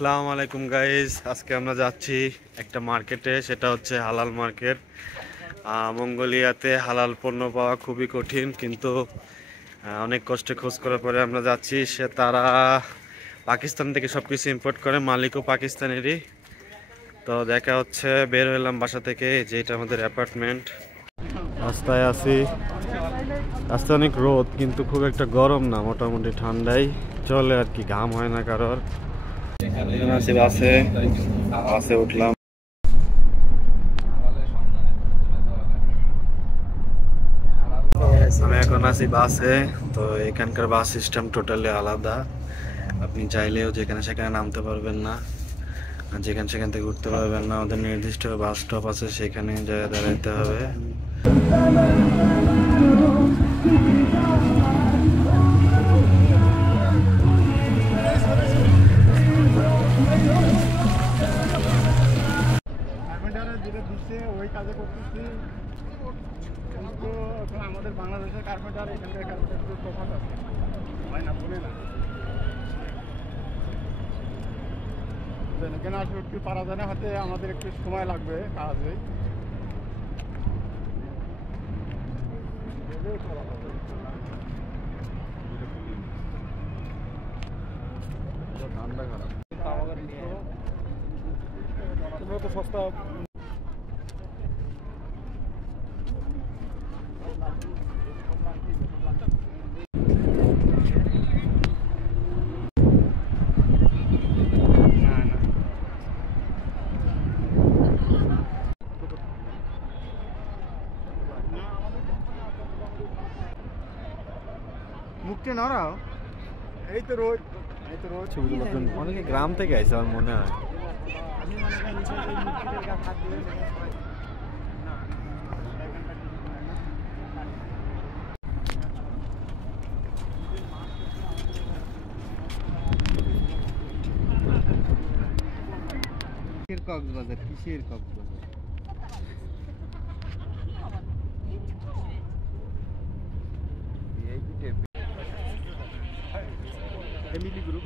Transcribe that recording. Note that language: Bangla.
আসসালামু আলাইকুম গাইস, আজকে আমরা যাচ্ছি একটা মার্কেটে, সেটা হচ্ছে হালাল মার্কেট। মঙ্গোলিয়াতে হালাল পণ্য পাওয়া খুবই কঠিন, কিন্তু অনেক কষ্টে খোঁজ করার পরে আমরা যাচ্ছি। তারা পাকিস্তান থেকে সব কিছু ইম্পোর্ট করে, মালিকও পাকিস্তানেরই। তো দেখা হচ্ছে, বের হলাম বাসা থেকে, যেটা আমাদের অ্যাপার্টমেন্ট। রাস্তায় আছি, রাস্তায় অনেক রোদ, কিন্তু খুব একটা গরম না, মোটামুটি ঠান্ডাই চলে আর কি, ঘাম হয় না কারোর। বাসে উঠলাম। আমি এখন আছি বাসে। তো এখানকার বাস সিস্টেম টোটালি আলাদা, আপনি চাইলেও যেখানে সেখানে নামতে পারবেন না, আর যেখানে সেখান থেকে উঠতে পারবেন না। ওদের নির্দিষ্ট বাস স্টপ আছে, সেখানে জায়গা দাঁড়াইতে হবে। ওই কাজে করতেছি, কিন্তু আমাদের বাংলাদেশের কার্পেন্টার এখানকার কার্পেন্টার একটু তফাৎ আছে, হয় না বলে না। এখানে আসলে একটু পারা যায় না, হাতে আমাদের একটু সময় লাগবে কাজে। ঠান্ডা খারাপ, তোমরা তো সস্তা। মুখটা নড়াও, এই তো রোদ, এই তো রোদ। ছবি তুলবেন, অনেকে গ্রাম থেকে আইছে আমার মনে হয়। কক্সবাজার, কিসের কক্সবাজার? Family group.